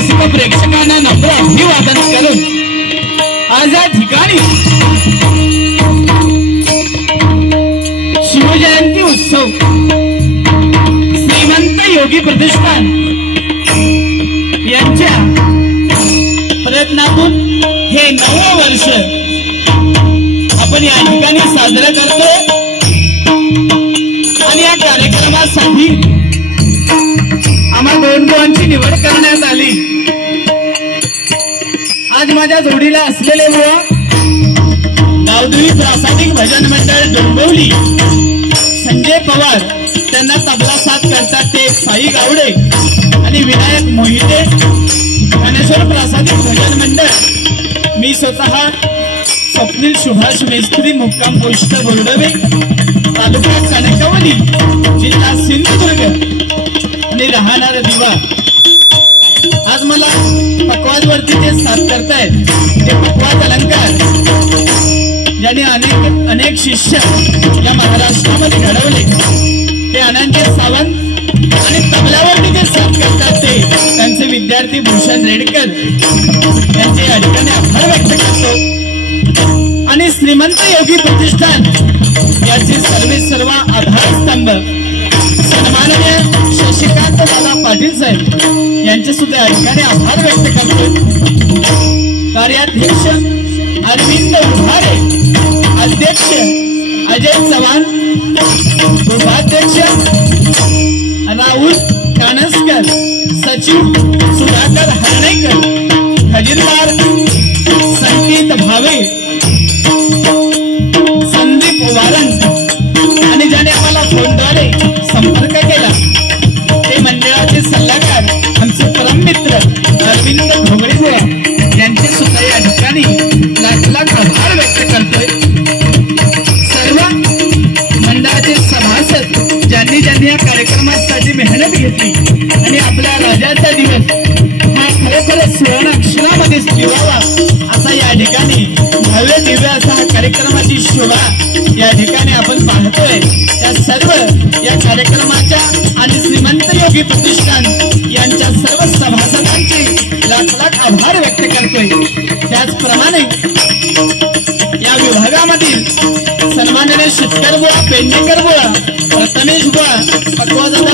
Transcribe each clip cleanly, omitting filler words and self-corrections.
रसिक प्रेक्षकांना नम्र अभिवादन करून आज या ठिकाणी शिवजयंती उत्सव श्रीमंत योगी प्रतिष्ठान यांच्या प्रयत्नातून हे 9वे वर्ष आपण या ठिकाणी साजरे करतो आणि या कार्यक्रमासाठी आम्हा दोन निवड करण्यात आली। आज माझ्या जोडीला असलेले बुवा गावदेवी प्रासादिक भजन मंडळ डोंबिवली संजय पवार, त्यांना तबला साथ करतात ते साई गावडे आणि विनायक मोहिते, ज्ञानेश्वर प्रासादिक भजन मंडळ। मी स्वतः स्वप्नील सुभाष मेस्त्री, मुक्काम पोस्ट बोर्डवे, तालुका कणकवली, जिल्हा सिंधुदुर्ग आणि राहणार दिवा। आज मला पकवाज वरती जे साथ करतायत ते पकवाज अलंकार ज्यांनी अनेक शिष्य या महाराष्ट्रामध्ये घडवले ते अनंत सावंत आणि तबल्यावरती जे साथ करतात ते त्यांचे विद्यार्थी भूषण रेडकर यांचे या ठिकाणी आभार व्यक्त करतो। आणि श्रीमंत योगी प्रतिष्ठान याचे सर्व आधारस्तंभ सन्माननीय शशिकांत दादा पाटील साहेब यांचे सुद्धा या ठिकाणी आभार व्यक्त करतो। कार्याध्यक्ष अरविंद उभारे, अध्यक्ष अजय चव्हाण, उपाध्यक्ष राहुल कानसकर, सचिव सुधाकर हरणेकर, खजिनदार संकेत भावे, संदीप वारन आणि ज्याने आम्हाला फोनद्वारे संपर्क केला ते मंडळाचे सल्लागार आमचे परम मित्र अरविंद भोगळेबुवा यांचे सुद्धा या ठिकाणी लाख आभार व्यक्त करतोय। सर्व मंडळाचे सभासद ज्यांनी या कार्यक्रमासाठी मेहनत घेतली आणि आपल्या राजाचा दिवस हा खरोखरच सुवर्ण अक्षरामध्ये लिहावा असा या ठिकाणी भव्य दिव्य असा हा कार्यक्रमाची शोभा या ठिकाणी आपण पाहतोय। त्या सर्व या कार्यक्रमाच्या आणि श्रीमंत योगी प्रतिष्ठान यांच्या सर्व सभासदांचे लाख आभार व्यक्त करतोय। त्याचप्रमाणे या विभागामधील सन्माननीय शेतकर बुवा, पेंडेकर बुवा, प्रथमेश बुवा, पकवाजादा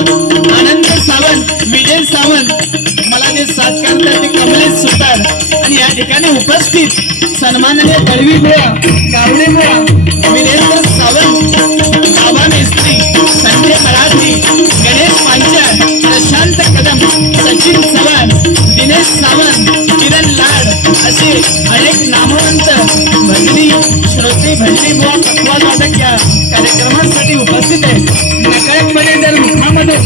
आनंद सावंत, विजय सावंत, मला जे साथ करतात ते कमलेश सुतार आणि या ठिकाणी उपस्थित सन्माननीय दळवी बुवा, गावडे बुवा, वीरेंद्र सावंत, बाबा मेस्त्री, संजय मराठी, गणेश पांचाळ, प्रशांत कदम, सचिन चव्हाण, दिनेश सावंत, किरण लाड असे अनेक नामवंत भजनी श्रोते भजनी बुवा पकवाजवादक या कार्यक्रमासाठी उपस्थित आहेत। नकळतपणे जर मुखामध्ये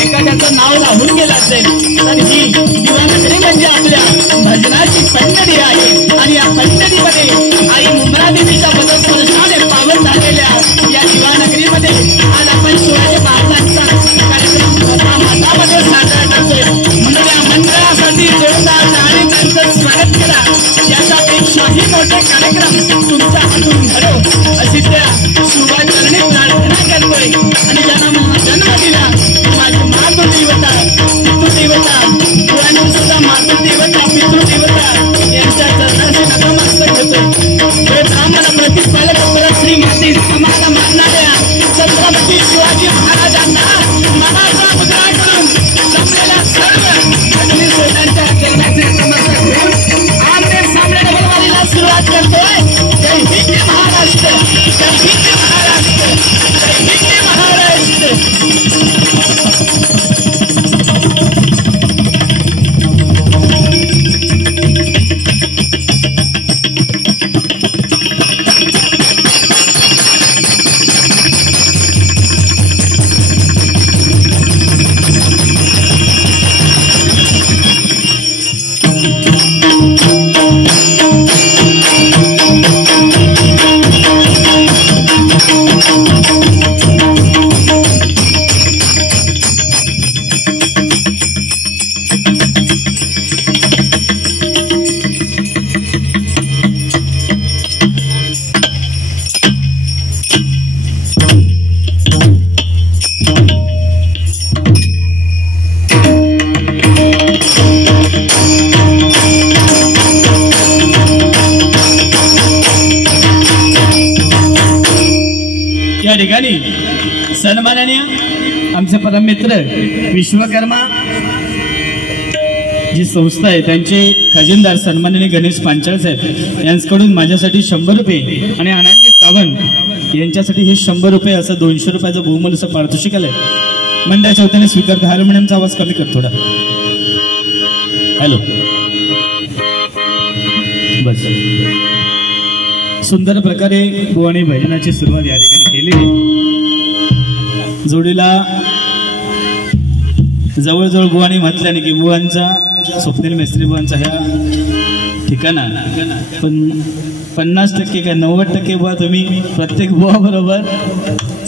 एखाद्याचं नाव राहून गेलं असेल तर ही दिवानगरी म्हणजे आपल्या भजनाची पंढरी आहे आणि या पंढरीमध्ये आई मुंब्रा देवीच्या पदस्पर्शाने पावन झालेल्या या दिवानगरीमध्ये आज आपण शिवाजी महाराजांचा कार्यक्रम मठामध्ये साजरा करतोय। म्हणून या मंडळासाठी जोरदार आणि त्यांचं स्वागत करा। याच्यापेक्षाही मोठे कार्यक्रम तुमच्या हातून घडो अशी त्या शिवाचरणी प्रार्थना करतोय। आणि ज्यांना मला जन्म दिला माझी मातृदेवता, पितृदेवता, पुराणी सुद्धा मातृदेवता, पितृदेवता यांच्या चरणाशी नतमस्तक होतोय। हे ब्राह्मण प्रतिपालक श्री माती समाज मानणाऱ्या छत्रपती शिवाजी महाराजांना मनाचा मुद्रा करून जमलेल्या सर्व भजनी श्रोत्यांच्या चरणाशी नतमस्तक होऊन आमने सामने डबलवारीला सुरुवात करतोय। जय हिंद महाराष्ट्र, जय हिंद महाराष्ट्र, जय हिंद महाराष्ट्र। ठिकाणी सन्माननीय आमचे परममित्र विश्वकर्मा जी संस्था आहे त्यांचे खजिनदार सन्माननीय गणेश पांचाळ साहेब यांच्याकडून माझ्यासाठी 100 रुपये आणि आनंदी सावंत यांच्यासाठी हे 100 रुपये असं 200 रुपयाचं बहुमूल्य असं पारितोषिक आलंय. मंडळाच्या वतीने स्वीकारतो. हार्मोनियमचा आवाज कमी कर थोडा. हॅलो बस. सुंदर प्रकारे बुवाणी भजनाची सुरुवात या ठिकाणी केली. जोडीला जवळजवळ बुवाणी म्हटल्याने की बुवांचा स्वप्नील मेस्त्री बुवांचा ह्या ठिकाणा पण 50% का 90% बुवा तुम्ही प्रत्येक बुवा बरोबर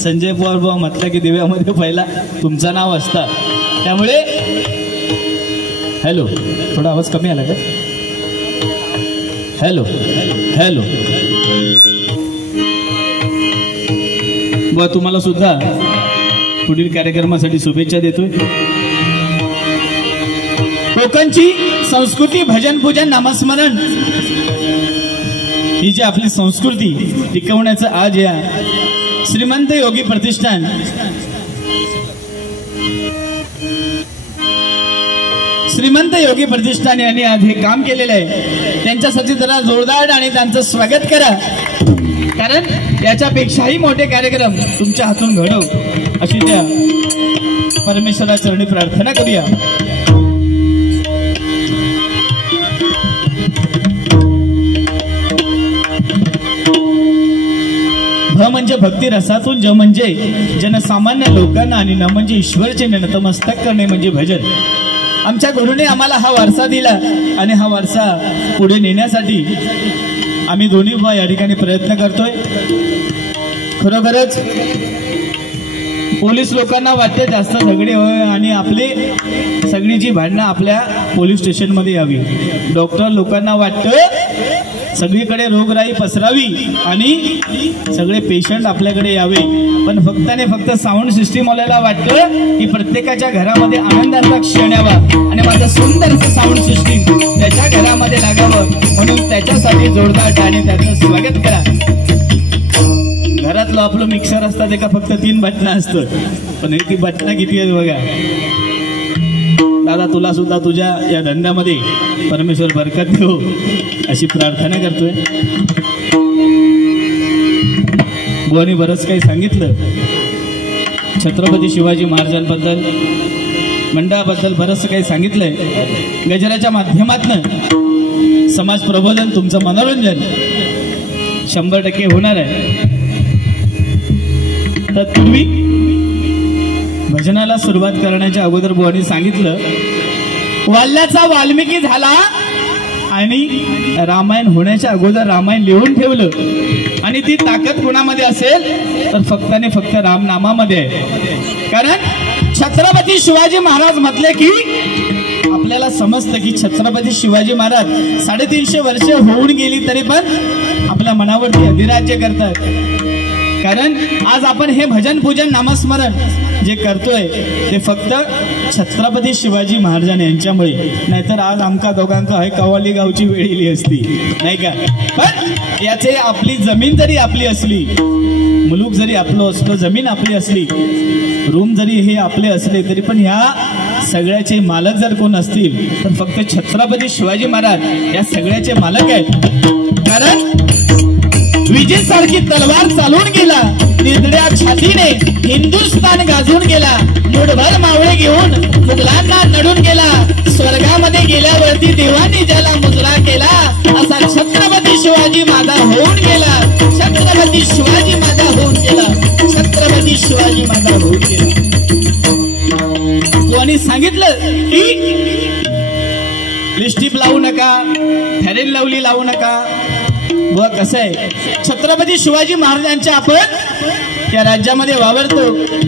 संजय पवार बुवा म्हटलं की दिव्यामध्ये पहिला तुमचं नाव असतं. त्यामुळे हॅलो थोडा आवाज कमी आला का. हॅलो हॅलो बुवा तुम्हाला सुद्धा पुढील कार्यक्रमासाठी शुभेच्छा देतोय. कोकणची संस्कृती भजन पूजन नामस्मरण ही जी आपली संस्कृती टिकवण्याचं आज या श्रीमंत योगी प्रतिष्ठान यांनी आज हे काम केलेलं आहे. त्यांच्यासाठी जरा जोरदार आणि त्यांचं स्वागत करा. कारण याच्यापेक्षाही मोठे कार्यक्रम तुमच्या हातून घडव अशी त्या परमेश्वराचरणी प्रार्थना करूया. भ म्हणजे भक्ती रसातून, ज म्हणजे जनसामान्य लोकांना आणि न म्हणजे ईश्वरचे नतमस्तक करणे म्हणजे भजन. आमच्या गुरुने आम्हाला हा वारसा दिला आणि हा वारसा पुढे नेण्यासाठी आम्ही दोन्ही बुवा या ठिकाणी प्रयत्न करतोय. खरोखरच पोलीस लोकांना वाटते जास्त झगडे होय आणि आपली सगळी जी भांडणं आपल्या पोलीस स्टेशनमध्ये यावी. डॉक्टर लोकांना वाटतं सगळीकडे रोगराई पसरावी आणि सगळे पेशंट आपल्याकडे यावे. पण फक्त साऊंड सिस्टीम वाल्याला वाटतं की प्रत्येकाच्या घरामध्ये आनंदाचा क्षण यावा आणि माझं सुंदरचं साऊंड सिस्टीम त्याच्या घरामध्ये लागावं म्हणून त्याच्यासाठी जोरदार टाळी त्याचं स्वागत करा. घरातलं आपलं मिक्सर असतं ते का फक्त 3 बटणं असतं पण ती बटणं किती आहेत बघा. दादा तुला सुद्धा तुझ्या या धंद्यामध्ये परमेश्वर बरकत देऊ अशी प्रार्थना करतोय. बुवानी बरंच काही सांगितलं छत्रपती शिवाजी महाराजांबद्दल मंडळाबद्दल बरंच काही सांगितलंय. गजराच्या माध्यमातून समाज प्रबोधन तुमचं मनोरंजन 100% होणार आहे. तत्पूर्वी भजनाला सुरुवात करण्याच्या अगोदर बुवानी सांगितलं वाल्याचा वाल्मिकी झाला आणि रामायण होण्याच्या अगोदर रामायण लिहून ठेवलं आणि ती ताकद कोणामध्ये असेल तर फक्त आणि फक्त रामनामामध्ये आहे. कारण छत्रपती शिवाजी महाराज म्हटले की आपल्याला समजतं की छत्रपती शिवाजी महाराज 350 वर्ष होऊन गेली तरी पण आपल्या मनावरती अधिराज्य करतात. कारण आज आपण हे भजन पूजन नामस्मरण जे करतोय ते फक्त छत्रपती शिवाजी महाराज यांच्यामुळे. नाहीतर आज आमका दोघांका हे कवाली गावची वेळ येली असती नाही का. पण याचे आपली जमीन जरी आपली असली, मुलूक जरी आपलं असलं, जमीन आपली असली, रूम जरी हे आपले असले तरी पण ह्या सगळ्याचे मालक जर कोण असतील तर फक्त छत्रपती शिवाजी महाराज या सगळ्याचे मालक आहेत. कारण विजेसारखी तलवार चालून गेला, निधड्या छातीने हिंदुस्थान गाजून गेला, मुठभर मावळे घेऊन मुघलांना नडून गेला, स्वर्गामध्ये गेल्यावरती देवानी ज्याला मुजरा केला असा छत्रपती शिवाजी माझा होऊन गेला. छत्रपती शिवाजी माझा होऊन गेला. छत्रपती शिवाजी माझा होऊन गेला. कोणी सांगितलं की लिपस्टिक लावू नका, फेअर अँड लवली लावू नका. व कसं आहे छत्रपती शिवाजी महाराजांच्या आपण या राज्यामध्ये वावरतो.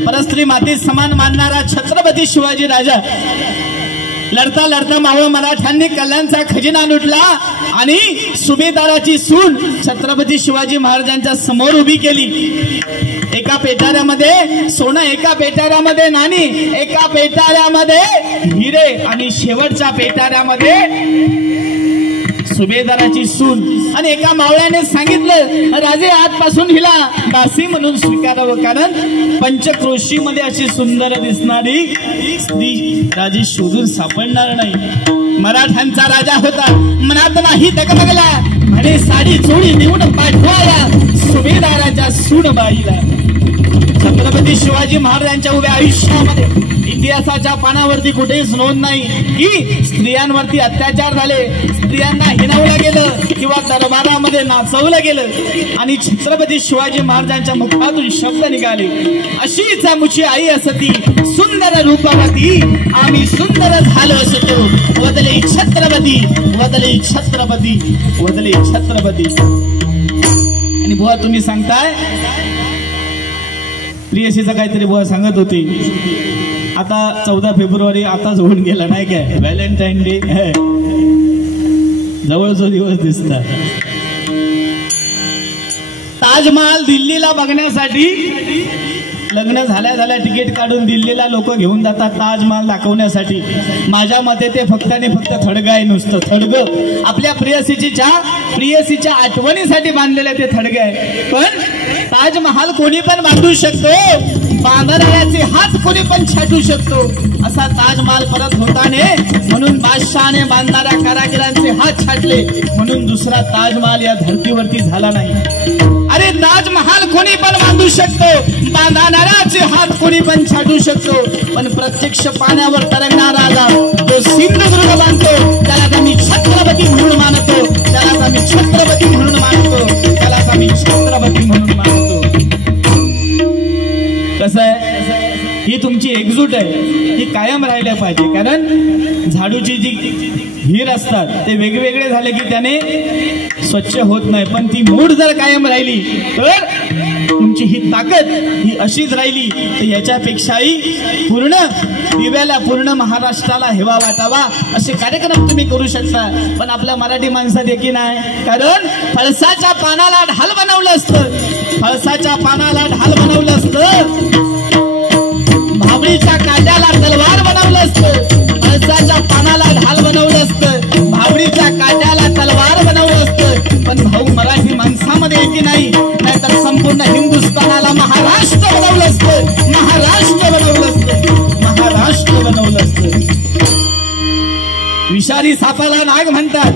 परस्त्री माती समान मानणारा छत्रपती शिवाजी राजा लढता लढता मावळ मराठ्यांनी कल्याणचा खजिना लुटला आणि सुभेदाराची सून छत्रपती शिवाजी महाराजांच्या समोर उभी केली. एका पेटाऱ्यामध्ये सोनं, एका पेटाऱ्यामध्ये नाणी, एका पेटाऱ्यामध्ये हिरे आणि शेवटच्या पेटाऱ्यामध्ये सुभेदाराची सून आणि एका मावळ्याने सांगितलं राजे आजपासून हिला दासी म्हणून स्वीकारावं, कारण पंचक्रोशीमध्ये अशी सुंदर दिसणारी स्त्री राजे शोधून सापडणार नाही। मराठ्यांचा राजा होता, मनात नाही डगमगला, म्हणे साडी चोळी नेऊन पाठवाया सुभेदाराच्या सूनबाईला। छत्रपती शिवाजी महाराजांच्या उभ्या आयुष्यामध्ये इतिहासाच्या पानावरती कुठेच नोंद नाही की स्त्रियांवरती अत्याचार झाले, स्त्रियांना हिणवलं गेलं किंवा दरबारामध्ये नाचवलं गेलं आणि छत्रपती शिवाजी महाराजांच्या मुखातून शब्द निघाले, अशीच मुची आई असती सुंदर रूपवती, आम्ही सुंदर झालो असतो, वदले छत्रपती वदले छत्रपती वदले छत्रपती। आणि बुवा तुम्ही सांगताय प्रियसीचा काहीतरी बुवा सांगत होती, आता 14 फेब्रुवारी आताच होऊन गेला नाही काय, व्हॅलेंटाईन डे जवळचा दिवस दिसतात। ताजमहाल दिल्लीला बघण्यासाठी लग्न झाल्या झाल्या तिकीट काढून दिल्लीला लोक घेऊन जातात ताजमहाल दाखवण्यासाठी। माझ्या मते ते फक्त आणि फक्त थडगं आहे, नुसतं थडगं, आपल्या प्रियसीच्या आठवणीसाठी बांधलेलं ते थडगं आहे। पण ताजमहाल कोणी पण बांधू शकतो, बांधणाऱ्याचे हात कोणी पण छाटू शकतो, असा ताजमहाल परत होताने म्हणून बादशहाने बांधणाऱ्या कारागिरांचे हात छाटले, म्हणून दुसरा ताजमहाल या धर्तीवरती झाला नाही। अरे ताजमहाल कोणी पण बांधू शकतो, बांधणाऱ्याचे हात कोणी पण छाटू शकतो, पण प्रत्यक्ष पाण्यावर तरंगणारा राजा जो सिंधुदुर्ग बांधतो त्याला आम्ही छत्रपती म्हणून मानतो, त्याला आम्ही छत्रपती म्हणून मानतो, त्याला आम्ही छत्रपती म्हणून मानतो। कसं आहे, ही तुमची एकजूट आहे, ही कायम राहिल्या पाहिजे, कारण झाडूची जी हीर असतात ते वेगवेगळे झाले की त्याने स्वच्छ होत नाही, पण ती मूठ जर कायम राहिली तर तुमची ही ताकद ही अशीच राहिली तर याच्यापेक्षाही पूर्ण दिव्याला पूर्ण महाराष्ट्राला हेवा वाटावा असे कार्यक्रम तुम्ही करू शकता। पण आपल्या मराठी माणसात देखील नाही, कारण फळसाच्या पानाला ढाल बनवलं असतं, फळसाच्या पानाला ढाल बनवलं असतं, भावडीच्या काट्याला तलवार बनवलं असतं, फळसाच्या पानाला ढाल बनवलं असतं, भावडीच्या काट्याला तलवार बनवलं असतं, पण भाऊ मराठी माणसामध्ये की नाही, नाहीतर संपूर्ण हिंदुस्थानाला महाराष्ट्र बनवलं असतं, महाराष्ट्र बनवलं असतं, महाराष्ट्र बनवलं असतं। विषारी सापाला नाग म्हणतात,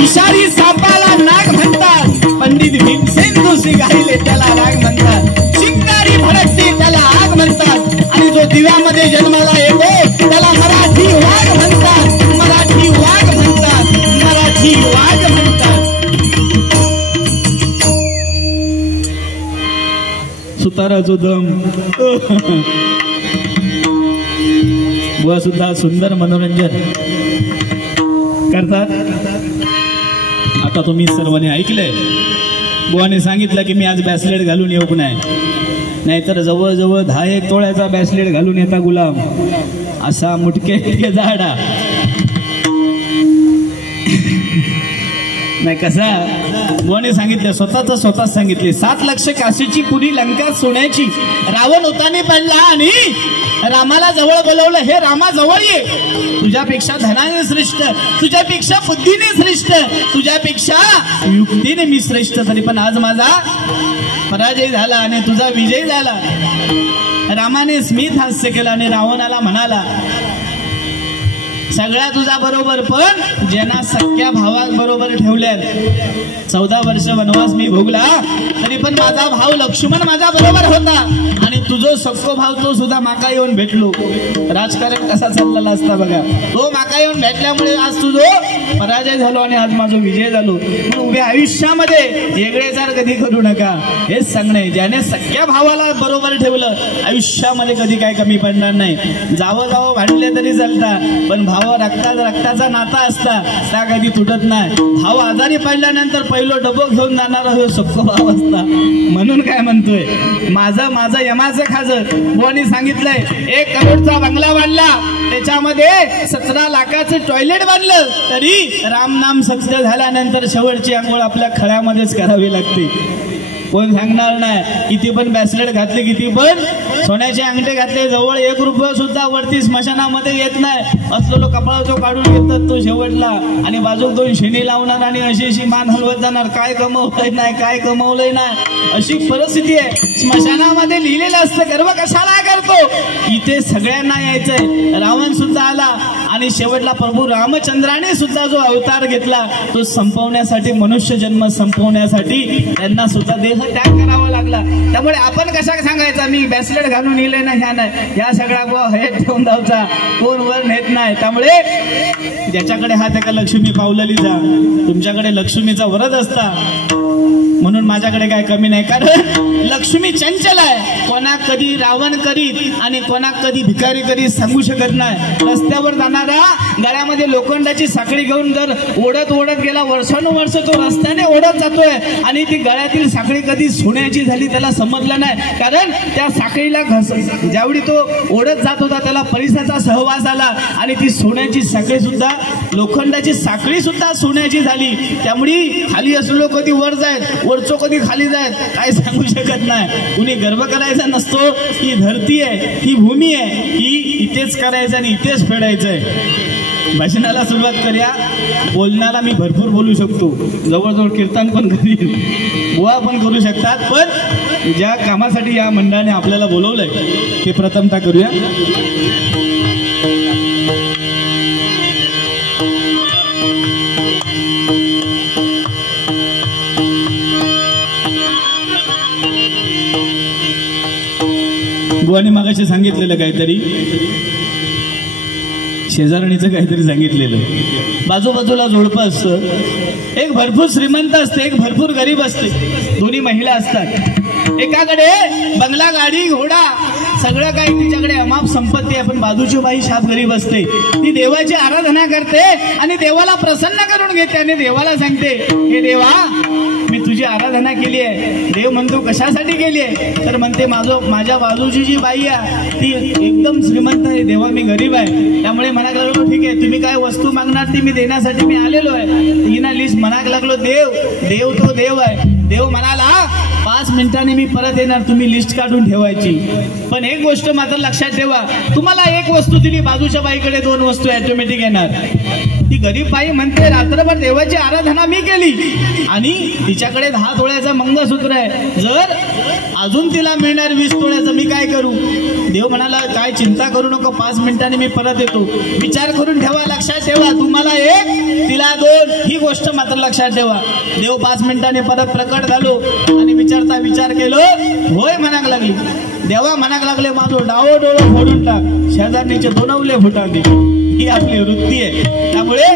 विषारी सापाला नाग म्हणतात, पंडित भीमसेन जोशी गायले त्याला नाग म्हणतात, चिंगारी भडकते त्याला आग म्हणतात, आणि जो दिव्यामध्ये जन्माला येतो त्याला मराठी वाघ म्हणतात, मराठी वाघ म्हणतात, मराठी वाघ म्हणतात। सुताराचो दम बुवा सुद्धा सुंदर मनोरंजन करतात। आता तुम्ही सर्वांनी ऐकलंय, बुवाने सांगितलं की मी आज ब्रेसलेट घालून येऊ नाही, नाहीतर जवळजवळ 10 तोळ्याचा ब्रेसलेट घालून येता गुलाम, असा मुटके झाडा नाही कसा। बुवाने सांगितलं, स्वतःच सांगितले, 7 लक्ष काशीची पुरी लंका सोन्याची, रावण उताने पडला आणि रामाला जवळ बोलवलं, हे रामा जवळ ये, तुझ्यापेक्षा धनाने श्रेष्ठ, तुझ्यापेक्षा बुद्धीने श्रेष्ठ, तुझ्यापेक्षा युक्तीने मी श्रेष्ठ, तरी पण आज माझा पराजय झाला आणि तुझा विजय झाला। रामाने स्मित हास्य केलं आणि रावणाला म्हणाला, सगळ्या तुझा बरोबर, पण ज्यांना सख्या भावात बरोबर ठेवल्यात, 14 वर्ष वनवास मी भोगला तरी पण माझा भाव लक्ष्मण माझ्या बरोबर होता, आणि तुझो सक्को भाव तो सुद्धा माका येऊन भेटलो। राजकारण कसा चाललेला असता बघा, तो माका येऊन भेटल्यामुळे आज तुझो पराजय झालो आणि आज माझा विजय झालो। उभ्या आयुष्यामध्ये वेगळेचार कधी करू नका, हेच सांगणे, ज्याने सख्या भावाला बरोबर ठेवलं आयुष्यामध्ये कधी काय कमी पडणार नाही। जावं भांडले तरी चालतात, पण भाव रक्ताचा नाता असता त्या कधी तुटत नाही। भाव आजारी पडल्यानंतर पहिलो डबो घेऊन जाणारा हो सक्को भाव असता। म्हणून काय म्हणतोय, माझं यमाचं खाजं, बुवानी सांगितलंय, 1 करोडचा बंगला बांधला, त्याच्यामध्ये 17 लाखाचं टॉयलेट बांधलं, तरी राम नाम सत्य झाल्यानंतर शेवटची आंघोळ आपल्या खळ्यामध्येच करावी लागते। कोण सांगणार नाही, किती पण ब्रेसलेट घातले, किती पण सोन्याचे अंगठे घातले, जवळ 1 रुपया सुद्धा वरती स्मशानामध्ये येत नाही, असलो कपाळाचं काढून घेतात तो शेवटला, आणि बाजूक 2 शेणी लावणार आणि अशी मान हलवत जाणार, काय कमवलंय नाही, काय कमवलंय नाही, अशी परिस्थिती आहे. स्मशानामध्ये लिहिलेलं असतं गर्व कशाला करतो, इथे सगळ्यांना यायचंय. रावण सुद्धा आला आणि शेवटला प्रभू रामचंद्राने सुद्धा जो अवतार घेतला तो संपवण्यासाठी, मनुष्य जन्म संपवण्यासाठी त्यांना सुद्धा देह त्याग करावा लागला. त्यामुळे आपण कशा सांगायचा मी बॅसलेट घालून येले ना, ह्या नाही, ह्या सगळा गो हयत ठेवून जायचा, कोण वर नेत नाही. त्यामुळे ज्याच्याकडे हात एका लक्ष्मी पावलेली जा, तुमच्याकडे लक्ष्मीचा वरद असता, म्हणून माझ्याकडे काय कमी नाही, कारण लक्ष्मी चंचल आहे. कोणा कधी रावण करीत आणि कोणा कधी भिकारी करीत सांगू शकत नाही. रस्त्यावर जाणारा गळ्यामध्ये लोखंडाची साखळी घेऊन जर ओढत ओढत गेला, वर्षानुवर्ष तो रस्त्याने ओढत जातोय आणि ती गळ्यातील साखळी कधी सोन्याची झाली त्याला समजलं नाही, कारण त्या साखळीला ज्यावेळी तो ओढत जात होता त्याला परिसराचा सहवास आला आणि ती सोन्याची साखळी सुद्धा, लोखंडाची साखळी सुद्धा सोन्याची झाली. त्यामुळे खाली असलो कधी वर जायत, वरचो कधी खाली जायत, काय सांगू शकत नाही. कुणी गर्व करायचा नसतो. ही धरती आहे, ही भूमी आहे, ही इथेच करायचं आणि इथेच फेडायचंय. भाषणाला सुरुवात करूया. बोलण्याला मी भरपूर बोलू शकतो, जवळजवळ कीर्तन पण करीन, बुवा पण करू शकतात, पण ज्या कामासाठी या मंडळाने आपल्याला बोलवलंय ते प्रथमतः करूया. बुवानी मागाशी सांगितलेलं काहीतरी, शेजारणीचं काहीतरी सांगितलेलं, बाजूबाजूला जोडपं असतं, एक भरपूर श्रीमंत असते, एक भरपूर गरीब असते, दोन्ही महिला असतात. एकाकडे बंगला, गाडी, घोडा, सगळं काही तिच्याकडे अमाप संपत्ती आहे, पण बाजूची बाई शाप गरीब असते. ती देवाची आराधना करते आणि देवाला प्रसन्न करून घेते आणि देवाला सांगते, हे देवा मी तुझी आराधना केली आहे. देव म्हणतो कशासाठी केली आहे, तर म्हणते माझ्या बाजूची जी बाई आहे ती एकदम श्रीमंत आहे, देवा मी गरीब आहे. त्यामुळे म्हणायला लागलो ठीक आहे, तुम्ही काय वस्तू मागणार ती मी देण्यासाठी मी आलेलो आहे. हिना लिस्ट म्हणायला लागलो, देव तो देव आहे. देव म्हणाला 5 मिनिटांनी मी परत येणार, तुम्ही लिस्ट काढून ठेवायची. पण एक गोष्ट मात्र लक्षात ठेवा, तुम्हाला एक वस्तू दिली, बाजूच्या बाईकडे 2 वस्तू ऑटोमॅटिक येणार. ती गरीब बाई म्हणते रात्रभर देवाची आराधना मी केली आणि तिच्याकडे 10 तोळ्याचं मंगळसूत्र आहे, जर अजून तिला मिळणार 20 तोळ्याचं मी काय करू. देव म्हणाला काय चिंता करू नको, 5 मिनिटांनी मी परत येतो. विचार करून ठेवा, लक्षात ठेवा, तुम्हाला 1 तिला 2, ही गोष्ट मात्र लक्षात ठेवा. देव 5 मिनिटांनी परत प्रकट झालो आणि विचार केलो, होय म्हणाक लागली. देवा म्हणाक लागले, माझं डावो डोळं फोडून टाक, शेजारणीचे दोनवले फुटावले. ही आपली वृत्ती आहे. त्यामुळे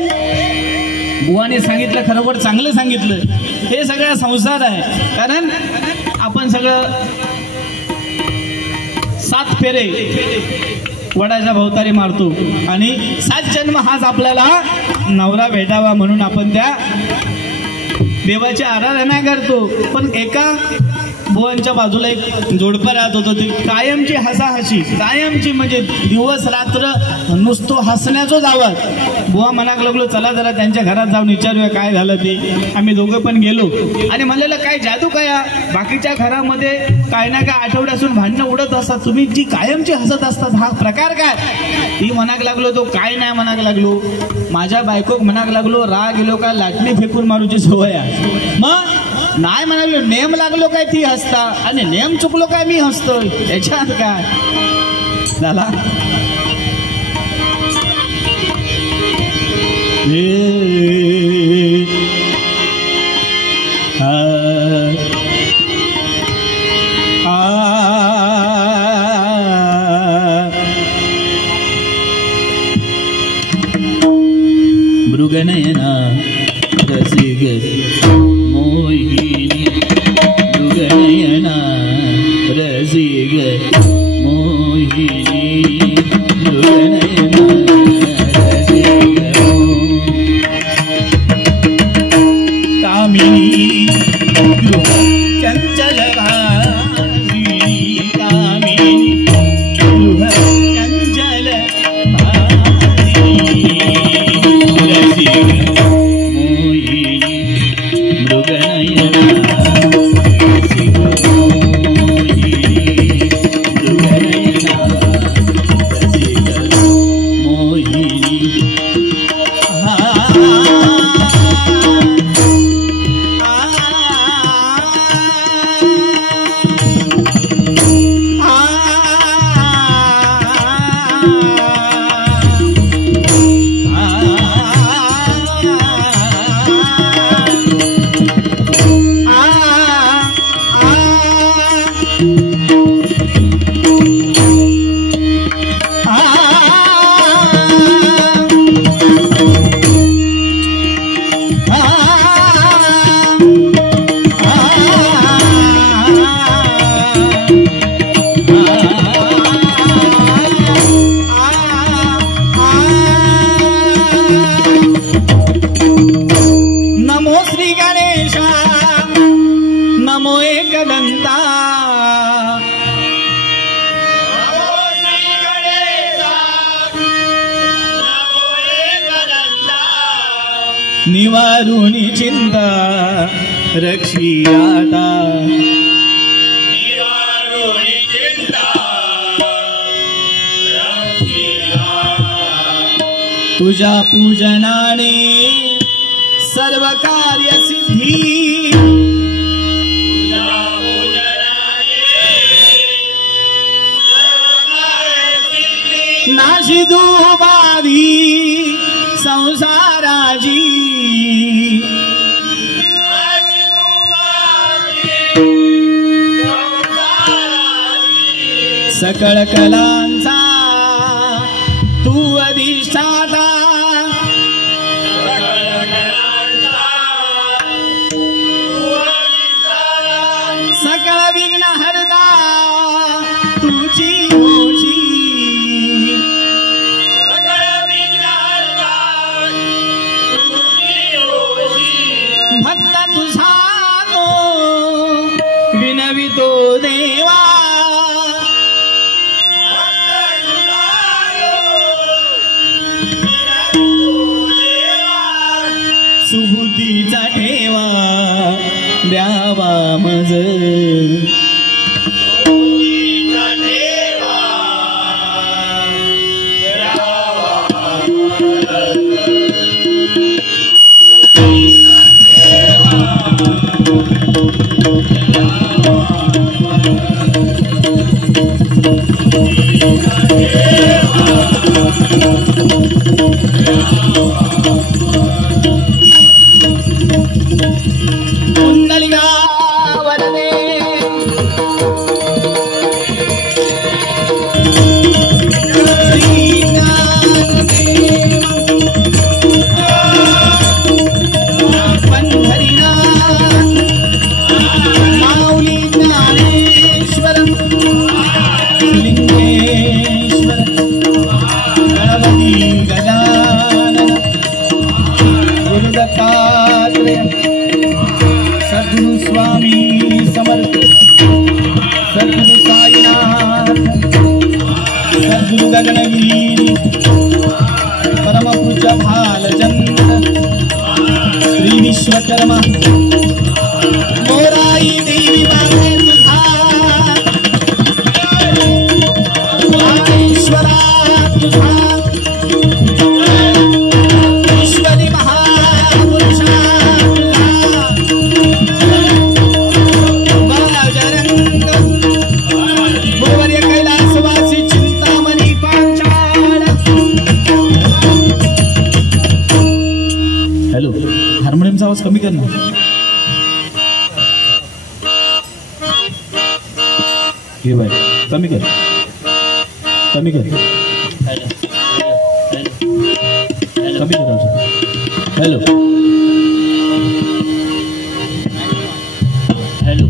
बुवाने सांगितलं खरोखर चांगलं सांगितलं, हे सगळा संसार आहे. कारण आपण सगळं 7 फेरे वडाच्या भोवतारी मारतो आणि 7 जन्म हाच आपल्याला नवरा भेटावा म्हणून आपण त्या देवाची आराधना करतो. पण एका बुवांच्या बाजूला एक जोडपं राहत होतं, ती कायमची हसाहशी, कायमची म्हणजे दिवस रात्र नुसतो हसण्याचोच आवाज. बुवा म्हणाक लागलो चला जरा त्यांच्या घरात जाऊन विचारूया काय झालं ते. आम्ही दोघं पण गेलो आणि म्हणलेलं काय जादू काय, बाकीच्या घरामध्ये काय ना काय आठवड्यासून भांडणं उडत असतात, तुम्ही जी कायमची हसत असतात हा प्रकार काय. ती म्हणाक लागलो तो काय नाही म्हणाक लागलो, माझ्या बायकोक म्हणाक लागलो राग गेलो का लाटणी फेकून मारूची सवय आहे. मग नाही म्हणालो नेम लागलो काय ती हसता आणि नेम चुकलो काय मी हसतोय, याच्यात काय झाला. मृगनयना रसिक मोहिनी, मृगनयना रसिक मोहिनी, मृगनयना रसिक कामिनी चंचल भासी, कामिनी चंचल भासी, रसिक मोहिनी मृगनयना रसिक नमो श्री गणेशा नमो एकदंता निवारुणी चिंता रक्षियाता तुझ्या पूजनाने सर्व कार्य सिद्धी नाशी दुबाधी संसाराची सकळ कलांचा तू अधिष्ठाता सकळ विघ्न हरता तुझी होशी भक्त तुझा तो विनवितो देवा सुबुद्धीचा ठेवा द्यावा मज कुंडलिका वरदे पंढरीनाथ माऊली ज्ञानेश्वर लिंगेश्वर गणपती गजानन गुरुदत्तात्रेय सद्गुरु स्वामी समर्थ सद्गुरु साईनाथ सद्गुरु गगनगिरी परम पूज्य भालचंद्र श्री विश्वकर्मा मोराई देवी माते तुझा ईश्वरा तुझा ईश्वरी महापुरुषा हॅलो हार्मोनियमचा आवाज कमी कर ना हे बाय कमी कर कमी कर कमी कर हॅलो हॅलो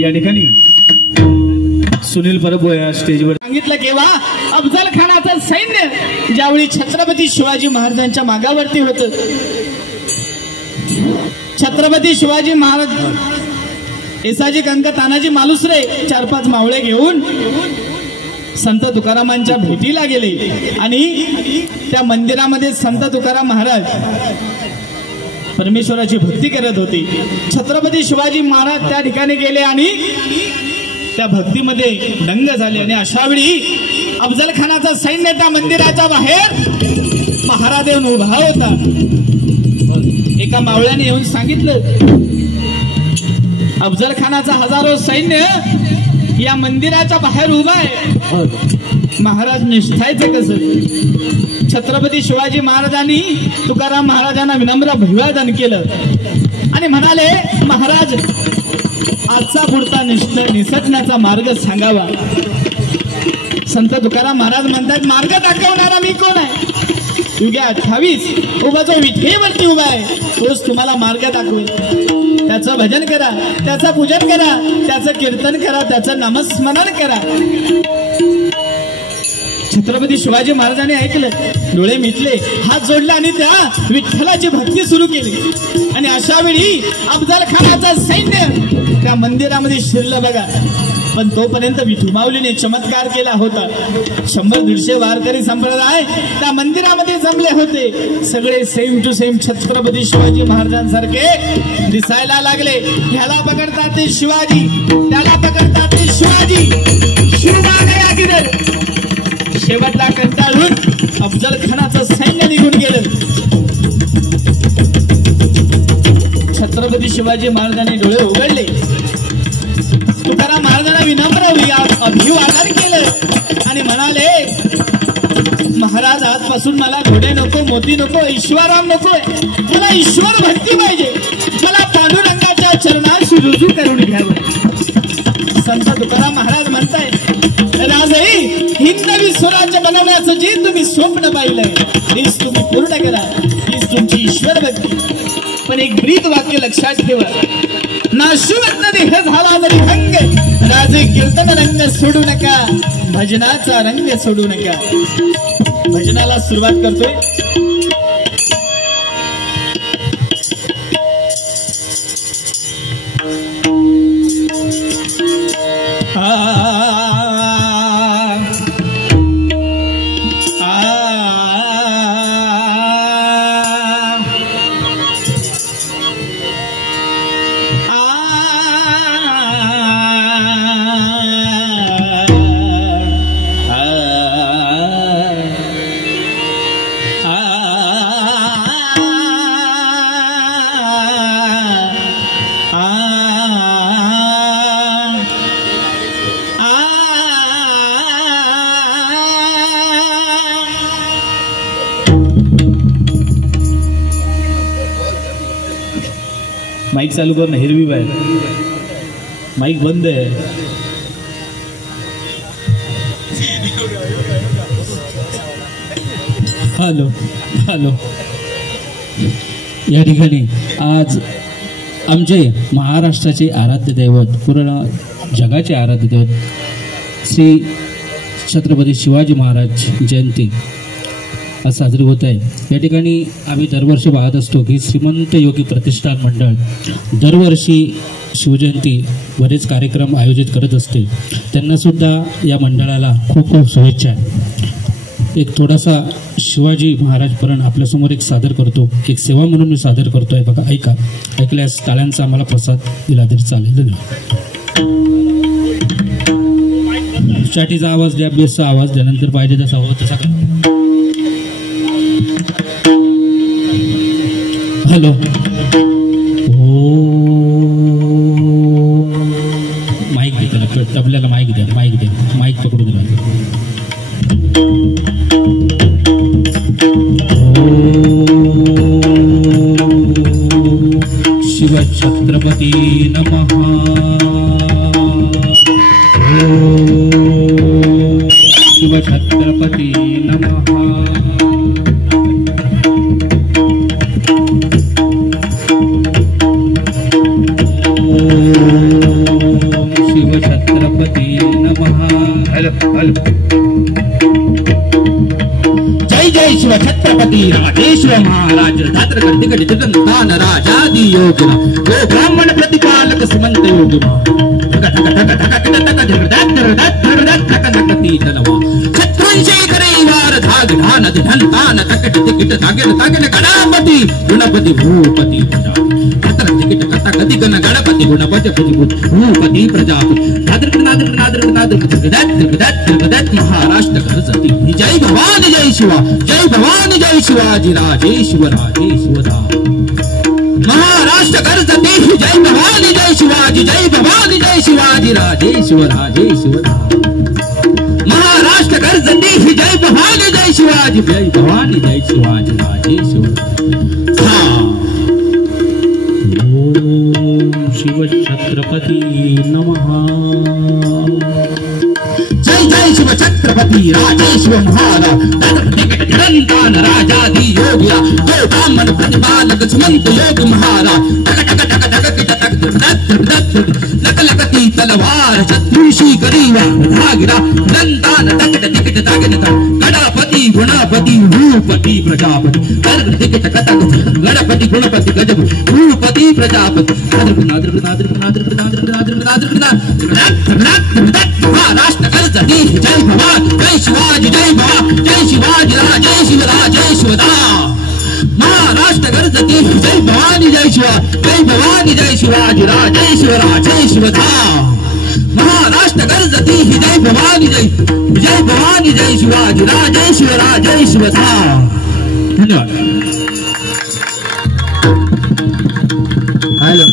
या ठिकाणी सुनील परब या स्टेजवर सांगितलं केव्हा अफजल खानाचं सैन्य ज्यावेळी छत्रपती शिवाजी महाराजांच्या मागावरती होत छत्रपती शिवाजी महाराज येसाजी कंक तानाजी मालुसरे 4-5 मावळे घेऊन संत तुकारामांच्या भेटीला गेले आणि त्या मंदिरामध्ये संत तुकाराम महाराज परमेश्वराची भक्ती करत होते छत्रपती शिवाजी महाराज त्या ठिकाणी गेले आणि त्या भक्तीमध्ये दंग झाले आणि अशा वेळी अफजल खानाचा सैन्य त्या मंदिराच्या बाहेर पहारा देऊन उभा होता एका मावळ्याने येऊन सांगितलं अफजल खानाचा हजारो सैन्य या मंदिराच्या बाहेर उभा आहे महाराज निष्ठायचं कसं छत्रपती शिवाजी महाराजांनी तुकाराम महाराजांना विनम्र अभिवादन केलं आणि म्हणाले महाराज आजचा पुढचा निसटण्याचा मार्ग सांगावा संत तुकाराम महाराज म्हणतात मार्ग दाखवणारा मी कोण आहे युगे 28 उभा जो विठेवरती उभा आहे तोच तुम्हाला मार्ग दाखवेल. त्याचं भजन करा, त्याचं पूजन करा, त्याचं कीर्तन करा, त्याचं नामस्मरण करा. छत्रपती शिवाजी महाराजांनी ऐकलं, डोळे मिटले, हात जोडले आणि त्या विठ्ठलाची भक्ती सुरू केली. आणि अशा वेळी अफजल खानाचं सैन्य त्या मंदिरामध्ये शिरलं बघा. पण तोपर्यंत विठू माऊलीने चमत्कार केला होता. 100-150 वारकरी संप्रदाय त्या मंदिरामध्ये जमले होते. सगळे same to same Chhatrapati Shivaji महाराजांसारखे दिसायला लागले. ह्याला पकडतात ते शिवाजी, त्याला पकडतात ते शिवाजी. शिवबा गया किधर. शेवटला कंटाळून अफजल खानाचं सैन्य निघून गेलं. छत्रपती शिवाजी महाराजांनी डोळे उघडले. तुकाराम महाराजांना विनम्र अभिवादन केलं आणि म्हणाले, महाराज आजपासून मला घोडे नको, मोती नको, ईश्वराम नकोय. मला ईश्वर भक्ती पाहिजे. मला पांडुरंगाच्या चरणाशी रुजू करून घ्यावं. संत तुकाराम महाराज म्हणताय, राजई हिंदवी स्वराज्य बनवण्याचं जे तुम्ही स्वप्न पाहिलंय तेच तुम्ही पूर्ण करा. हीच तुमची ईश्वर भक्ती. पण एक ब्रीद वाक्य लक्षात ठेवा, नाशिवंत देह झाला जरी भंग, राजे कीर्तन रंग सोडू नका, भजनाचा रंग सोडू नका. भजनाला सुरुवात करतोय. माईक चालू कर ना, हिरवी बाहेर माईक बंद आहे. Hello hello. या ठिकाणी आज आमचे महाराष्ट्राचे आराध्य दैवत, पूर्ण जगाचे आराध्य दैवत श्री छत्रपती शिवाजी महाराज जयंती आज साजरी होत आहे. या ठिकाणी आम्ही दरवर्षी पाहत असतो की श्रीमंत योगी प्रतिष्ठान मंडळ दरवर्षी शिवजयंती बरेच कार्यक्रम आयोजित करत असते. त्यांनासुद्धा या मंडळाला खूप खूप शुभेच्छा. एक थोडासा शिवाजी महाराज पुराण आपल्यासमोर एक सादर करतो, एक सेवा म्हणून मी सादर करतो आहे बघा. ऐका, ऐकल्यास टाळ्यांचा आम्हाला प्रसाद दिला तरी चालेल. धन्यवाद. चाटीचा आवाज द्या, बेसचा आवाज द्या, नंतर पाहिजे तसा हवा तसा करा. हॅलो. हो, माईक दे त्याला, तबल्याला माईक द्या, माईक द्या, माईक पकडू दिला. शिव छत्रपती नमः. शिव छत्रपती नमः. शिव छत्रपती नमः. Hello hello. जय जय शिव छत्रपती राजेश्वर महाराज धात्र तिकट जगन्नाथ राजादी योगिना गो ब्राह्मण प्रतिपालक सुमंत योगिना गणपती गुणपती भूपती प्रजापती गणपती गुणपती भूपती प्रजापती महाराष्ट्र करसती. जय भवानी जय शिवा, जय भवानी जय शिवाजी राजेश्वर राजेश्वरा. महाराष्ट्र करसती. जय भवानी जय शिवाजी, जय भवानी जय शिवाजी राजेश्वर राजेश्वरा. महाराष्ट्र करसती. जय भवानी जय शिवाजी, जय भवानी जय शिवाजी राजेश्वर. ओम शिव छत्रपती नमः. जय जय जय शिव छत्रपती राजेश्वर महाराज निरंतान राजाधी योगिया तो ब्राह्मण प्रतिपालक सुमंत योग महाराज लकलकती तलवार शत्रुषी करीवा धागिरा निरंतान तकट टिकट तागिन गणपति गुणपति भूपति प्रजापति टिकट कटक गणपति गुणपति गजब भूपति प्रजापति महाराष्ट्र कर्जती जय भवान जय शिवाजी जय भवान जय शिवाजी जय शिवराज जय शिवदा महाराष्ट्र कर्जती जय भवानी जय शिवा जय भवानी जय शिवाजी जय शिवराज जय शिवदा महाराष्ट्र कर्जती जय भवानी जय शिवाजी जय शिवराज जय शिवदा धन्यवाद हेलो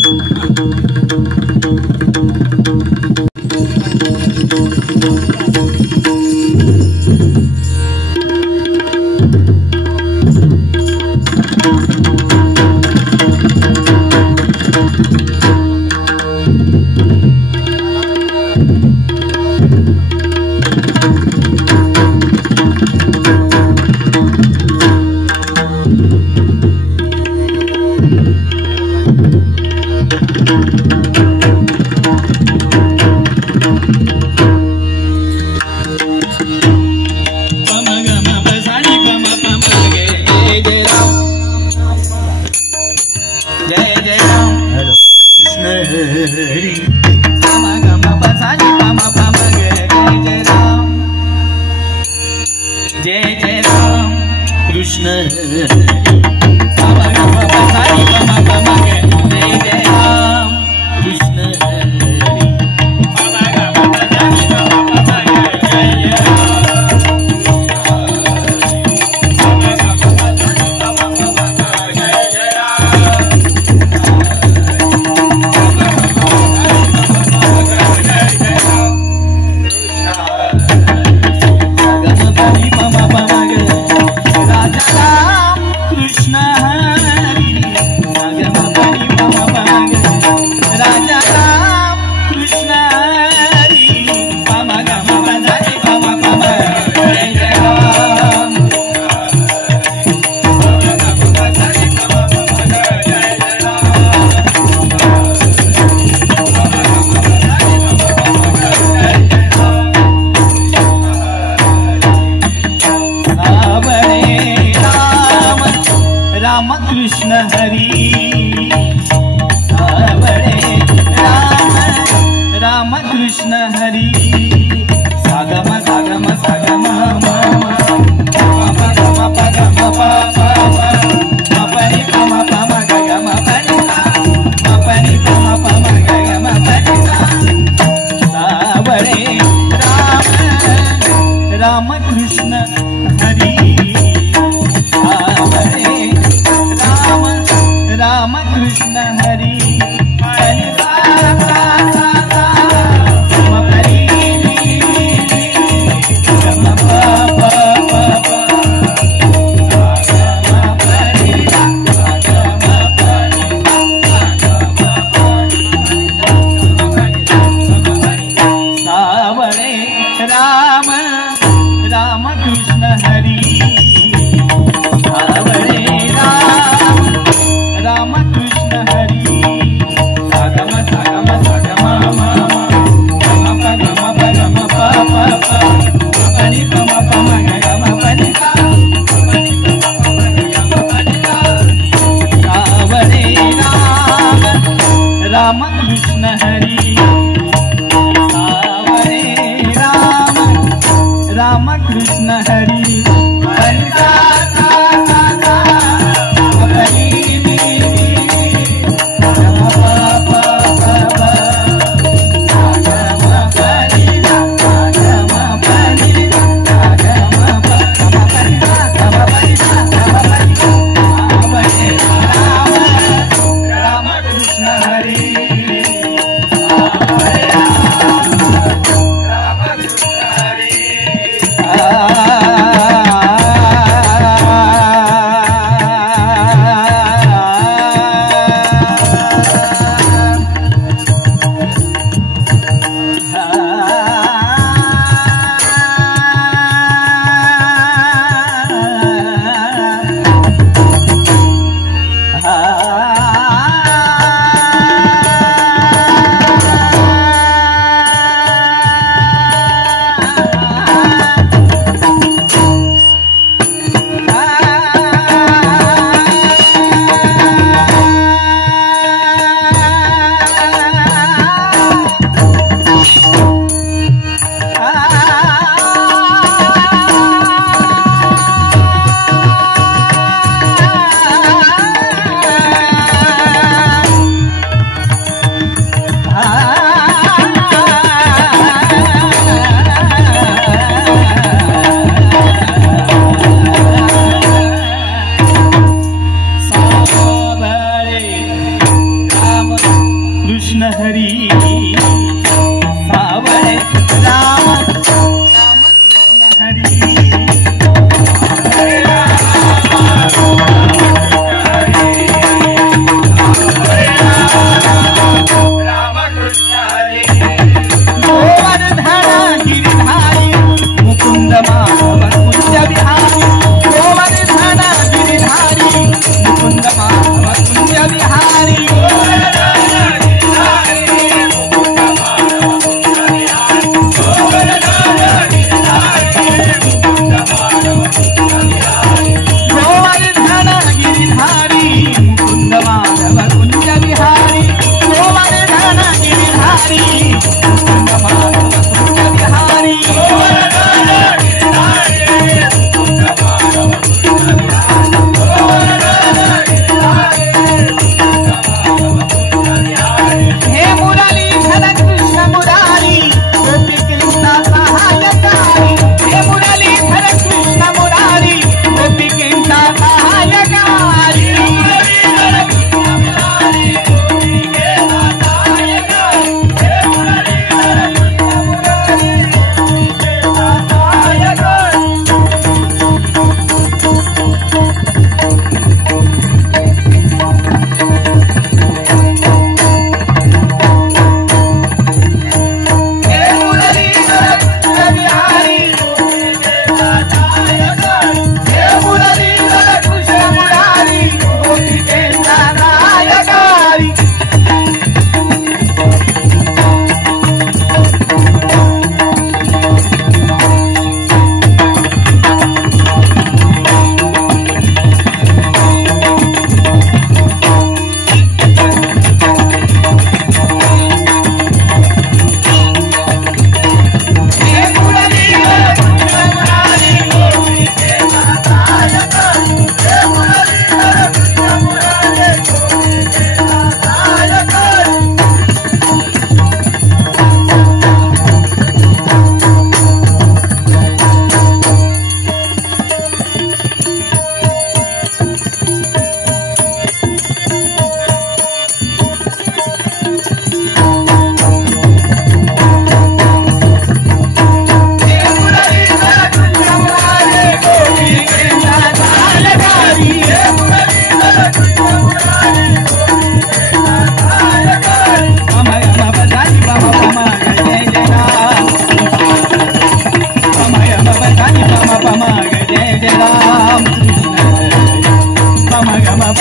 Hare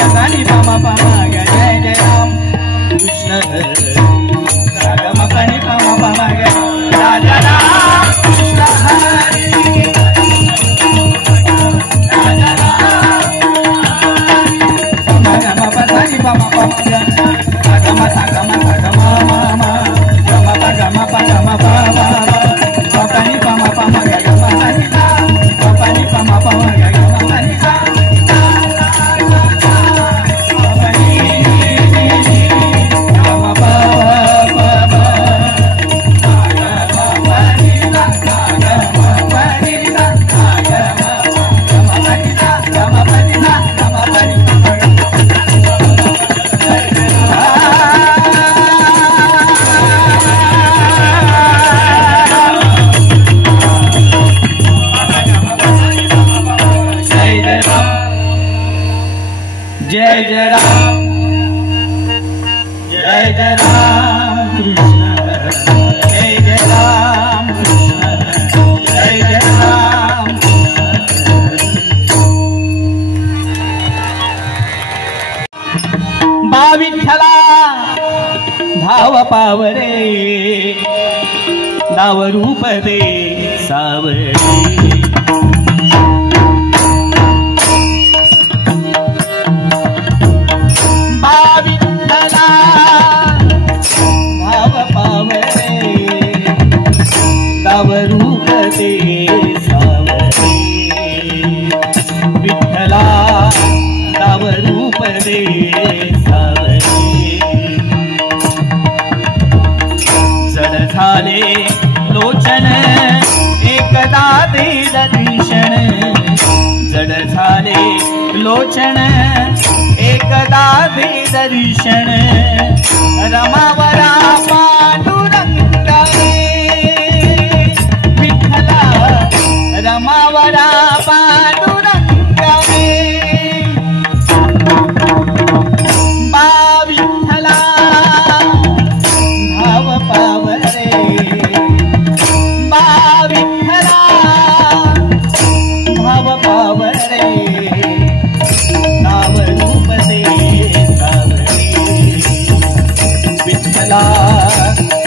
पदानी पमा पमा ग जय जय राम कृष्ण हरे गम पनि पमा पमा ग राजा राम कृष्ण हरे राजा राम गम पदानी पमा पमा ग गम सा गम मा गम प गम प pani pama pama ga ga pani ga pani pama pama ga ga pani ga pani pama pama जय जय राम कृष्ण जय जय राम कृष्ण जय जय राम बा विठ्ठला धाव पावरे दाव रूप दे सावरे रूप दे सावरे विठ्ठला तव रूप दे सावरे जड झाले लोचन एकदा दे दर्शन जड झाले लोचन एकदा दे दर्शन रमावरा पांडुरंगा रमावरा पांडुरंगा बा विठ्ठला धाव पावरे बा विठ्ठला धाव पावरे नाव रूप दे सावरे विठ्ठला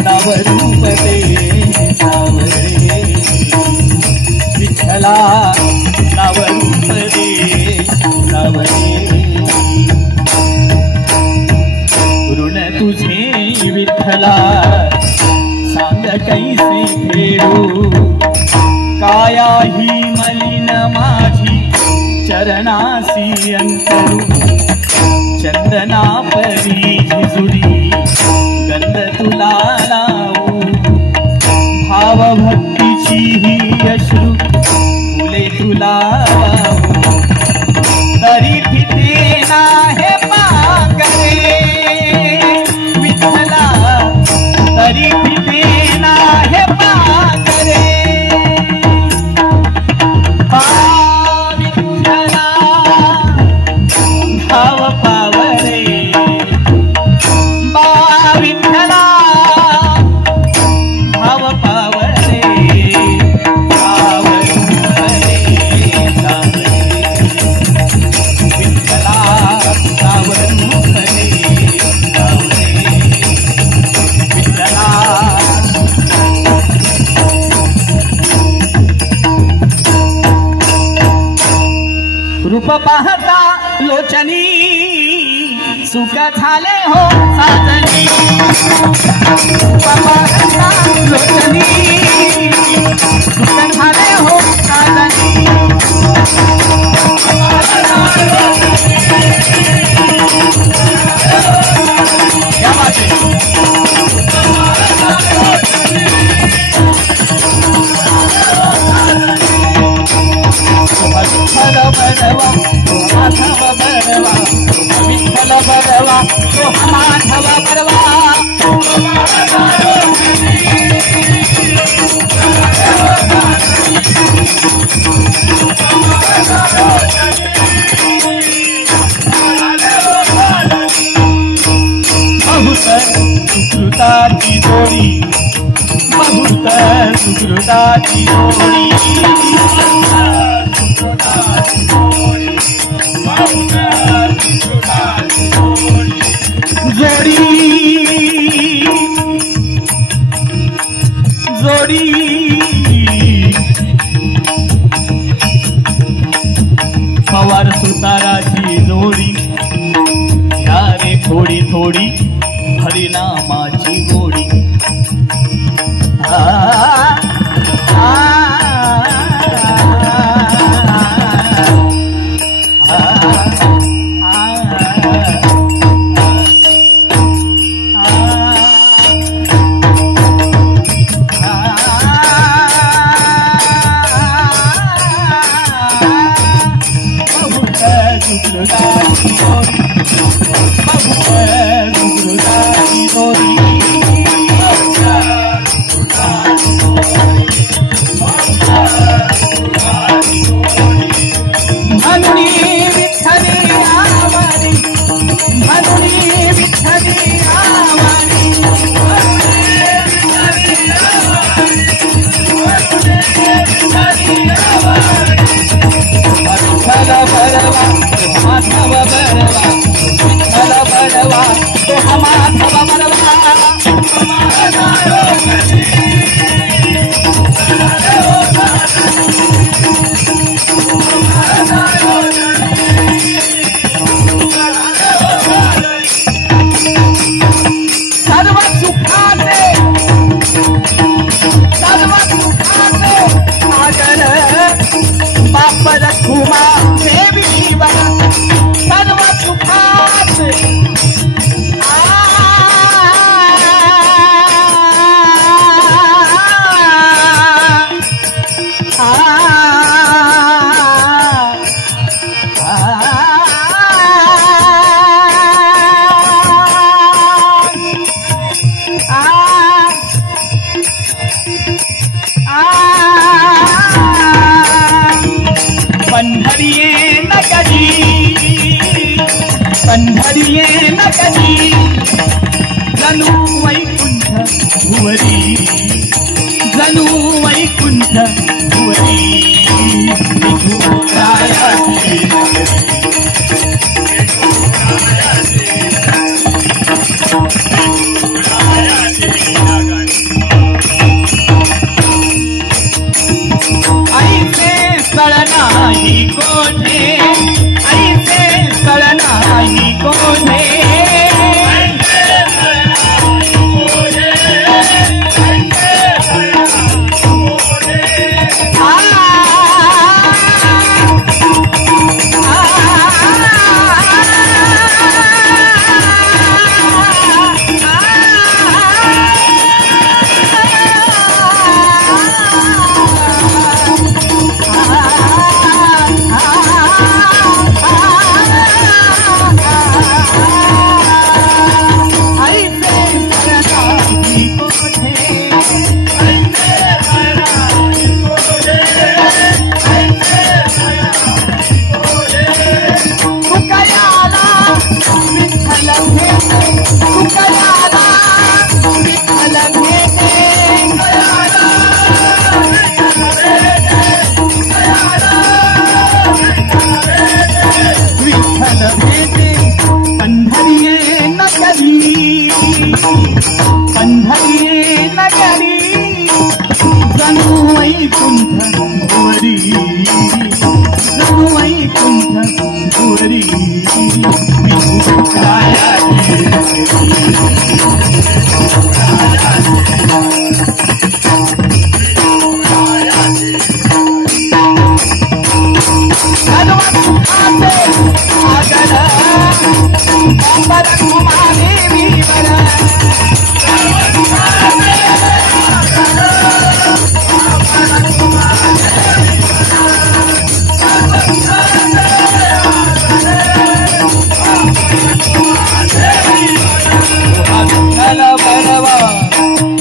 नाव रूप दे सावरे विठ्ठला नाव रूप दे सावरे ऋण तुझे विठ्ठला सांग कैसे फेडू काया ही मलिन माझी चरणासी अंतरू चंदना परी झिजुरी गंध तुला लावू भाव भक्तीची ही अश्रू फुले तुला तरी फिते नाहे पाकरे विठ्ठला तरी फिते नाहे पाकरे बा विठ्ठला धाव पावरे बा विठ्ठला धाव पावरे रूप पाहता लोचनी सुख झाले हो साजनी रूप पाहता लोचनी सुख झाले हो साजनी क्या बात है विठ्ठल बडवा तो माधव बडवा विठ्ठल बडवा तो माधव बडवा बहुत सुकृताची जोडी बहुत सुकृताची जोडी बहुत सुकृताची पंढरी नगरी जणू वैकुंठ भुवरी जणू वैकुंठ भुवरी विठुरायाची ऐसे स्थळ नाही कोठे ऐसे स्थळ नाही कोठे पंढरी नगरी जणू वैकुंठ भुवरी जणू वैकुंठ भुवरी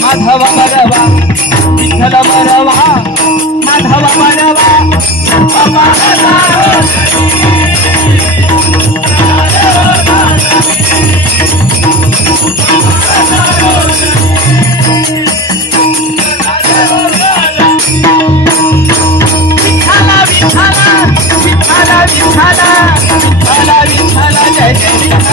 माधव बरवा विठ्ठल बरवा माधव बरवा जय जय